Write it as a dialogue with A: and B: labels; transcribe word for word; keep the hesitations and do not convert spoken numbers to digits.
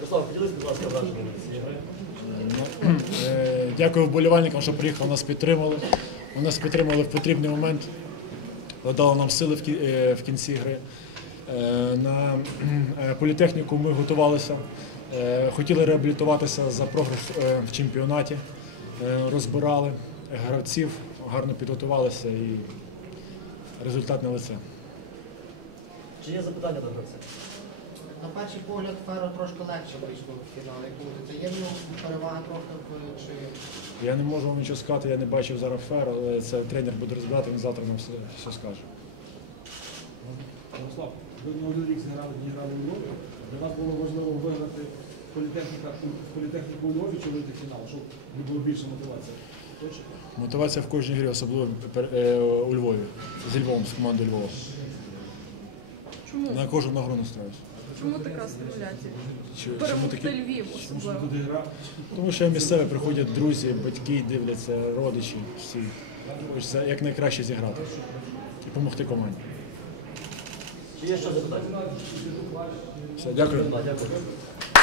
A: Ярослав, поділись, будь ласка, враженнями цієї гри.
B: Дякую вболівальникам, що приїхали, нас підтримали. Вони нас підтримали в потрібний момент, дали нам сили в кінці гри. На політехніку ми готувалися, хотіли реабілітуватися за програш в чемпіонаті, розбирали гравців, гарно підготувалися і результат на лице.
A: Чи є запитання до гравців?
C: На перший погляд Феро трошки легше вийшло в фінал. Як думаєте, це є в нього перевага трохи чи...
B: Я не можу вам нічого сказати, я не бачив зараз Феро, але це тренер буде розбирати, він завтра нам все, все скаже.
D: Ярослав, ви не один рік зіграли, не грали у Львові. Для вас було важливо виграти політехніку у Львові чи вийти в фінал, щоб не було більше мотивації? Точно?
B: Мотивація в кожній грі, особливо у Львові, зі Львовом, з командою Львова.
E: Чому?
B: На кожну нагру настраюсь.
E: Чому така стимуляція?
B: Чому
E: Перемогти
B: такі?
E: Львів особливо.
B: Тому що місцеві приходять друзі, батьки дивляться, родичі, всі. Хочеться якнайкраще зіграти і допомогти команді.
A: Чи є ще запитання?
B: Все, дякую.
A: Дякую.